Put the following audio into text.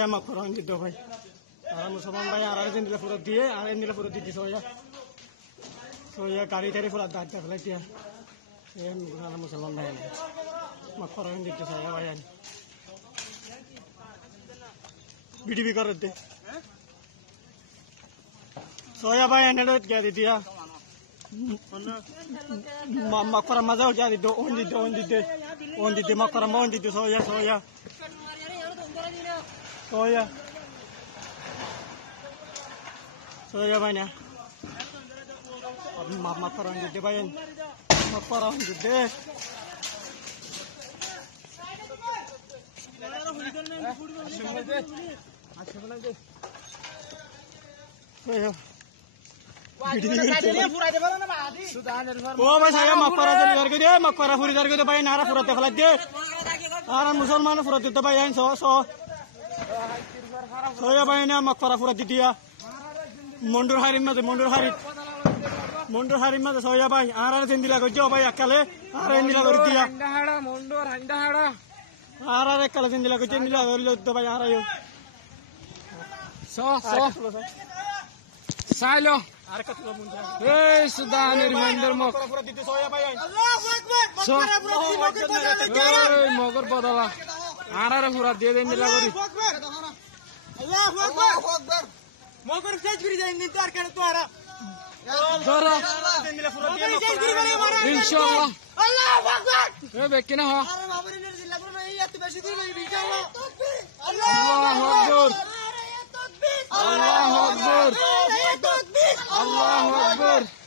soya makkoran gitu bhai ara musaman bhai ara jindile pura diye ara jindile pura didi soya gari tari pura dad dak lagi ya em ara musaman bhai makkoran gitu soya bhai बीडी भी कर रहे थे सोया भाई and क्या दी दिया मकरा मजा हो क्या दी दो ओन दी दे मकरा मोन दी सोया सोया सोया सोया भाई ने अब मकरा दी भाई मकरा दी saya makara jadi dia makara furi dari itu bayar nara furat tefalat dia orang musulman furat itu bayar saya bayarnya makara furat dia mundur hari mah saya bayar orang sendiri lagu jauh bayar kale orang ini lagu dia mundur orang kale sendiri lagu sendiri lagu itu bayar ayo Silo. Hey, Sudan Irmander Mok. So, Mogar Bodala. Ara Hura de Milagori. Allahu Akbar. Mogar Sajri in the dark and Tora. Inshallah. Allahu Akbar. Rebekina. Allahu Akbar. Allahu Akbar. Allahu Akbar.